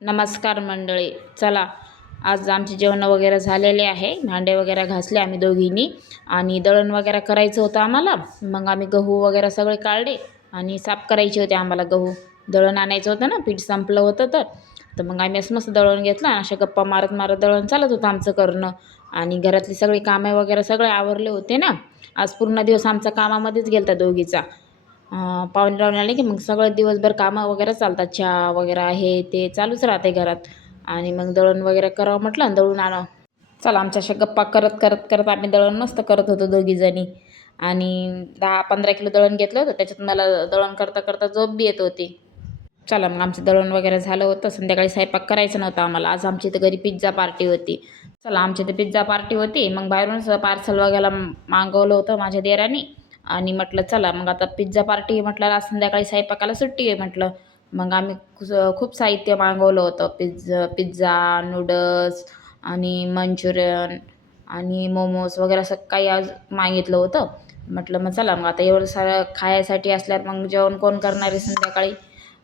नमस्कार मंडळी. चला, आज आमचे जेवण वगैरे झालेले आहे. भांडे वगैरे घासले आम्ही दोघींनी आणि दळण वगैरे करायचं होतं आम्हाला. मग आम्ही गहू वगैरे सगळे काढले आणि साफ करायचे होते आम्हाला. गहू दळण आणायचं होतं ना, पीठ संपलं होतं तर मग आम्ही असं मस्त दळण घेतलं आणि अशा गप्पा मारत मारत दळण चालत होतं आमचं करणं. आणि घरातली सगळी कामे वगैरे सगळे आवरले होते ना. आज पूर्ण दिवस आमचा कामामध्येच गेलता दोघीचा. पाहुणे रावणे आले की मग सगळं दिवसभर कामं वगैरे चालतात. चहा वगैरे हे ते चालूच राहते घरात. आणि मग दळण वगैरे करावं म्हटलं आणि दळून आणा. चला, आमच्या अशा गप्पा करत करत करत आम्ही दळण मस्त करत होतो दोघीजणी. आणि 10-15 किलो दळण घेतलं होतं. त्याच्यात मला दळण करता करता झोप बी येत होती. चला, मग आमचं दळण वगैरे झालं होतं. संध्याकाळी स्वयंपाक करायचं नव्हतं आम्हाला. आज आमच्या इथं घरी पिझ्झा पार्टी होती. चला, आमच्या इथे पिझ्झा पार्टी होती. मग बाहेरूनच पार्सल वगैरे मागवलं होतं माझ्या दिरानी. आणि म्हटलं चला, मग आता पिझ्झा पार्टी म्हटलं आज संध्याकाळी स्वयंपाकाला सुट्टी आहे म्हटलं. मग आम्ही खूप साहित्य मागवलं होतं. पिझ्झा, नूडल्स आणि मंचुरियन आणि मोमोज वगैरे असं काही आज मागितलं होतं. म्हटलं मग चला, मग आता एवढं सारं खायसाठी असल्यावर मग जेवण कोण करणार आहे संध्याकाळी.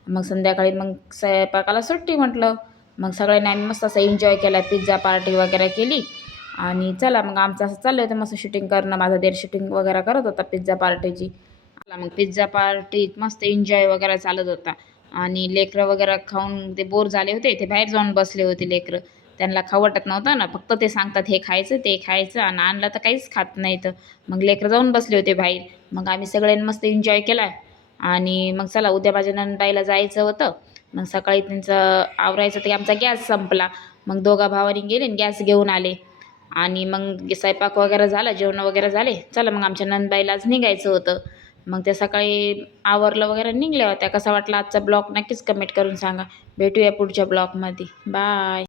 मग संध्याकाळी मग स्वयंपाकाला सुट्टी म्हटलं. मग सगळ्यांनी आम्ही मस्त असं एन्जॉय केला. पिझ्झा पार्टी वगैरे केली. आणि चला, मग आमचं असं चाललं होतं मस्त शूटिंग करणं. माझा दीर शूटिंग वगैरे करत होता पिझ्झा पार्टीची. चला, मग पिझ्झा पार्टीत मस्त एन्जॉय वगैरे चालत होता. आणि लेकरं वगैरे खाऊन ते बोर झाले होते. ते बाहेर जाऊन बसले होते लेकरं. त्यांना खाऊ वाटत नव्हतं ना. फक्त ते सांगतात हे खायचं ते खायचं आणि आणलं तर काहीच खात नाहीत. मग लेकरं जाऊन बसले होते बाहेर. मग आम्ही सगळ्यांनी मस्त एन्जॉय केला. आणि मग चला, उद्या माझ्या नणंदबाईला जायचं होतं. मग सकाळी त्यांचं आवरायचं ते आमचा गॅस संपला. मग दोघा भावांनी गेले आणि गॅस घेऊन आले. आणि मग स्वयंपाक वगैरे झाला, जेवण वगैरे झाले. चला, मग आमच्या नणंदबाईला आज निघायचं होतं. मग त्या सकाळी आवरलं वगैरे निघल्या होत्या. कसा वाटला आजचा ब्लॉग नक्कीच कमेंट करून सांगा. भेटूया पुढच्या ब्लॉगमध्ये. बाय.